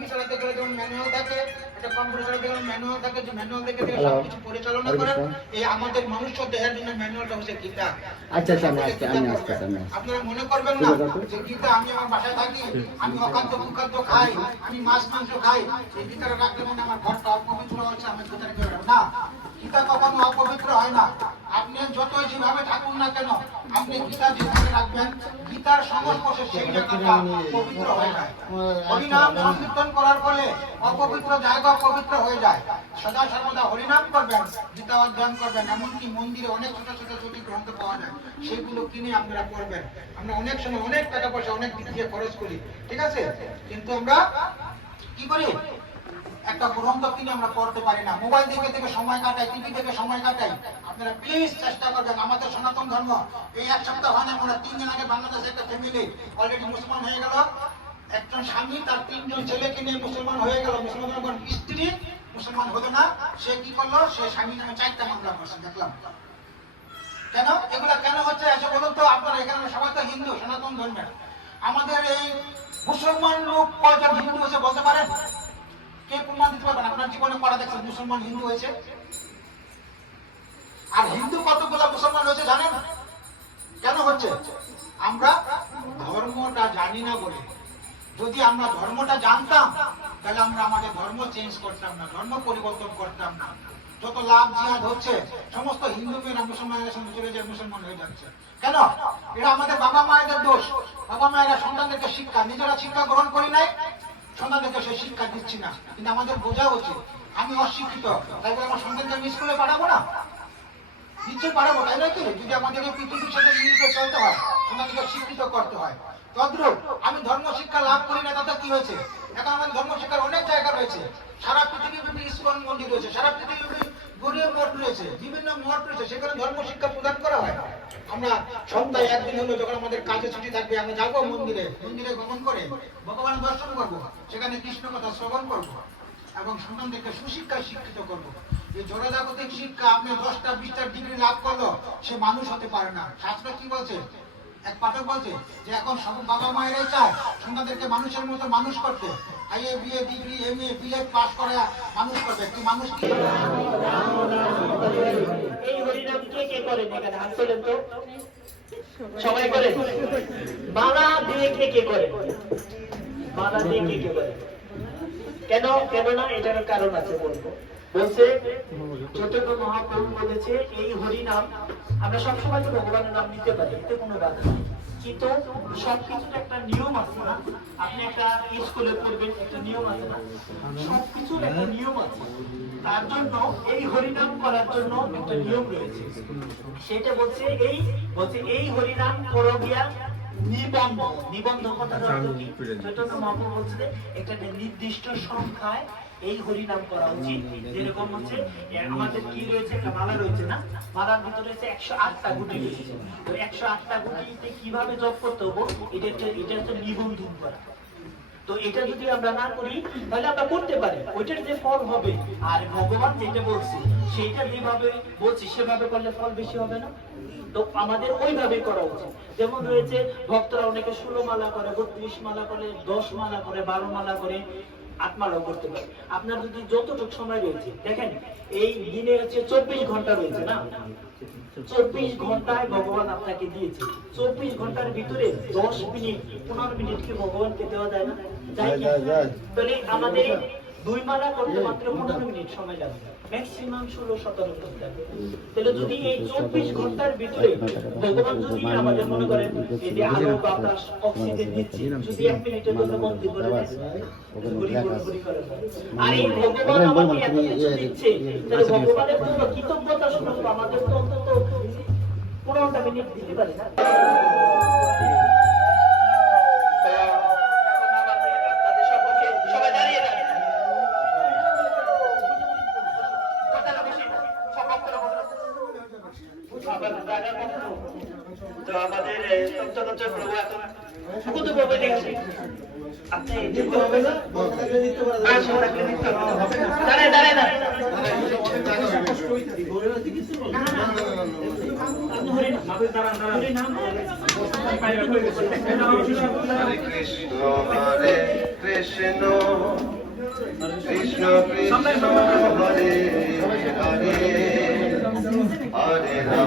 TV চালাতে গেলে যেমন ম্যানুয়াল থাকে একটা কম্পিউটার চালাতে গেলে ম্যানুয়াল থাকে যে ম্যানুয়াল দেখে দেখে Hello. সবকিছু পরিচালনা করেন। এই আমাদের মনুষ্য দেহের জন্য ম্যানুয়ালটা হচ্ছে গীতা। আচ্ছা আচ্ছা আমি আপনারা মনে করবেন না যে গীতা আমি আমার বাসায় থাকি আমি অখাদ্য কুখাদ্য খাই আমি মাছ মাংস খাই এই গীতাটা রাখলে মানে আমার ঘরটা অপবিত্র হচ্ছে আমি গীতাটা না। গীতা কখনো অপবিত্র হয় না। আপনি যতই যেভাবে থাকুন না কেন, আপনি গীতা যেভাবে রাখবেন, গীতার সংস্পর্শে সেই জায়গাটা পবিত্র হরিনাম সংকীর্তন করার ফলে অপবিত্র জায়গা পবিত্র হয়ে যায়। সদা সর্বদা হরিনাম করবেন, গীতা অধ্যয়ন করবেন, এমনকি মন্দিরে অনেক ছোট ছোট জ্যোতি গ্রন্থ পাওয়া যায়। সেগুলো কিনে আপনারা পড়বেন। আমরা অনেক সময় অনেক টাকা পয়সা, অনেক দিক দিয়ে খরচ করি। ঠিক আছে? কিন্তু আমরা কি করি? একটা গ্রন্থ কিনে আমরা পড়তে পারি না। মোবাইল দেখে দেখে সময় কাটাই, টিভি দেখে সময় কাটাই। আপনারা প্লিজ চেষ্টা করবেন। আমাদের সনাতন ধর্ম, এই এক সপ্তাহ হয় না হয় তিন দিন আগে বাংলাদেশে একটা ফ্যামিলি অলরেডি মুসলমান হয়ে গেল। একজন স্বামী তার তিনজন ছেলেকে নিয়ে মুসলমান হয়ে গেল। মুসলমান স্ত্রী মুসলমান হলো না। সে কি করল? সে স্বামী নামে চারটা মামলা করছে, দেখলাম। কেন? এগুলা কেন হচ্ছে? এসে বলুন তো আপনারা, এখানে সবাই তো হিন্দু, সনাতন ধর্মের। আমাদের এই মুসলমান লোক কয়জন হিন্দু হয়েছে বলতে পারেন? কে প্রমাণ দিতে পারবেন আপনার জীবনে দেখছেন? মুসলমান হিন্দু হয়েছে? আর হিন্দু কতগুলো মুসলমান হয়েছে জানেন? কেন হচ্ছে? আমরা ধর্মটা জানি না বলে। যদি আমরা ধর্মটা জানতাম, তাহলে আমরা আমাদের ধর্ম চেঞ্জ করতাম না, ধর্ম পরিবর্তন করতাম না। যত লাভ জিহাদ হচ্ছে, সমস্ত হিন্দু মেয়েরা মুসলমানের সঙ্গে চলে যায়, মুসলমান হয়ে যাচ্ছে। কেন? এটা আমাদের বাবা মায়েদের দোষ। বাবা মায়েরা সন্তানদেরকে শিক্ষা, নিজেরা শিক্ষা গ্রহণ করি নাই। সন্তানদেরকে সে শিক্ষা দিচ্ছি না, কিন্তু আমাদের বোঝা উচিত। আমি অশিক্ষিত, তাই বলে আমার সন্তানকে আমি স্কুলে পাঠাবো না? নিশ্চয়ই পারব, তাই নয় কি? যদি আমাদের এই পৃথিবীর সাথে মিলিত চলতে হয়, সন্তানকে শিক্ষিত করতে হয়। তদ্রুপ, আমি ধর্ম শিক্ষা লাভ করি না, তাতে কি হয়েছে? এখন আমাদের ধর্ম শিক্ষার অনেক জায়গা রয়েছে। সারা পৃথিবীব্যাপী ইস্কন মন্দির রয়েছে, সারা পৃথিবীব্যাপী গড়িয়ে মঠ রয়েছে, বিভিন্ন মঠ রয়েছে, সেখানে ধর্ম শিক্ষা প্রদান করা হয়। আমরা সপ্তাহে একদিন হলো যখন আমাদের কাজে ছুটি থাকবে, আমরা যাব মন্দিরে। মন্দিরে গমন করে ভগবান দর্শন করব। সেখানে কৃষ্ণ কথা শ্রবণ করব এবং সন্তানদেরকে সুশিক্ষায় শিক্ষিত করব। এই জনজাগতিক শিক্ষা আপনি দশটা, বিশটা ডিগ্রি লাভ করল, সে মানুষ হতে পারে না। শাস্ত্র কি বলছে? এক পাঠক বলছে যে, এখন সব বাবা মায়েরাই চায় সন্তানদেরকে মানুষের মতো মানুষ করতে। IA BA degree M A BEd pass করে মানুষ করবে। কি মানুষ কি? এই হরিনাম কে কে করেন এখানে হাত তোলেন তো। সবাই করেন মালা দিয়ে কে কে করে? মালা দিয়ে কে কে করে? কেন? কেননা এটার কারণ আছে বলব। বলছে চৈতন্য মহাপ্রভু বলেছে এই হরিনাম আমরা সবসময় তো ভগবানের নাম নিতে পারি এতে কোনো বাধা নেই। কিন্তু সবকিছুর একটা নিয়ম আছে না আপনি একটা স্কুলে পড়বেন একটা নিয়ম আছে না? সবকিছুর একটা নিয়ম আছে। তার জন্য এই হরিনাম করার জন্য একটা নিয়ম রয়েছে। সেটা বলছে এই বলছে এই হরিনাম করো গিয়া নিবন্ধ। নিবন্ধ কথাটা অর্থ কি? চৈতন্য মহাপ্রভু বলছে একটা নির্দিষ্ট সংখ্যায় এই হরিনাম করা উচিত। যেরকম হচ্ছে আমাদের কি রয়েছে? একটা মালা রয়েছে না? মালার ভিতরে রয়েছে একশো আটটা গুটি রয়েছে। তো একশো আটটা গুটিতে কীভাবে জপ করতে হব? এটা হচ্ছে এটা হচ্ছে নিবন্ধন করা। তো এটা যদি আমরা না করি তাহলে আমরা করতে পারি। ওইটার যে ফল হবে আর ভগবান যেটা বলছে সেইটা যেভাবে বলছি সেভাবে করলে ফল বেশি হবে না? তো আমাদের ওইভাবে করা উচিত। যেমন রয়েছে ভক্তরা অনেকে ষোলো মালা করে বত্রিশ মালা করে দশ মালা করে বারো মালা করে। আট মালাও করতে পারে। আপনার যদি যতটুকু সময় রয়েছে দেখেন এই দিনে হচ্ছে চব্বিশ ঘণ্টা রয়েছে না? চব্বিশ ঘন্টায় ভগবান আপনাকে দিয়েছে। চব্বিশ ঘণ্টার ভিতরে দশ মিনিট পনেরো মিনিট কি ভগবানকে দেওয়া যায় না? তাই? তাহলে আমাদের দুই মালা করতে মাত্র পনেরো মিনিট সময় লাগবে। ম্যাক্সিমাম ষোলো সতেরো হবে তাহলে যদি এই চব্বিশ ঘণ্টার ভিতরে ভগবান যদি আমাদের মনে করেন এই যে আলো বাতাস অক্সিজেন দিচ্ছে যদি এক মিনিটের জন্য বন্দি করে দেয়, ঘুরি ঘুরি ঘুরি করে দেয়। আর এই ভগবান আমাকে এত কিছু দিচ্ছে তাহলে ভগবানের জন্য কৃতজ্ঞতা স্বরূপ আমাদের তো অন্তত পনেরোটা মিনিট দিতে পারি না। তো আমাদের সন্তনচ প্রভু এখন শুকুত প্রভু দেখছি। আপনি নৃত্য হবে না? নৃত্য করা যাবে শিবরাত্রি নৃত্য হবে। না দাঁড়ায় দাঁড়ায় দাঁড়ায়। হরে কৃষ্ণ হরে কৃষ্ণ কৃষ্ণ। কৃষ্ণ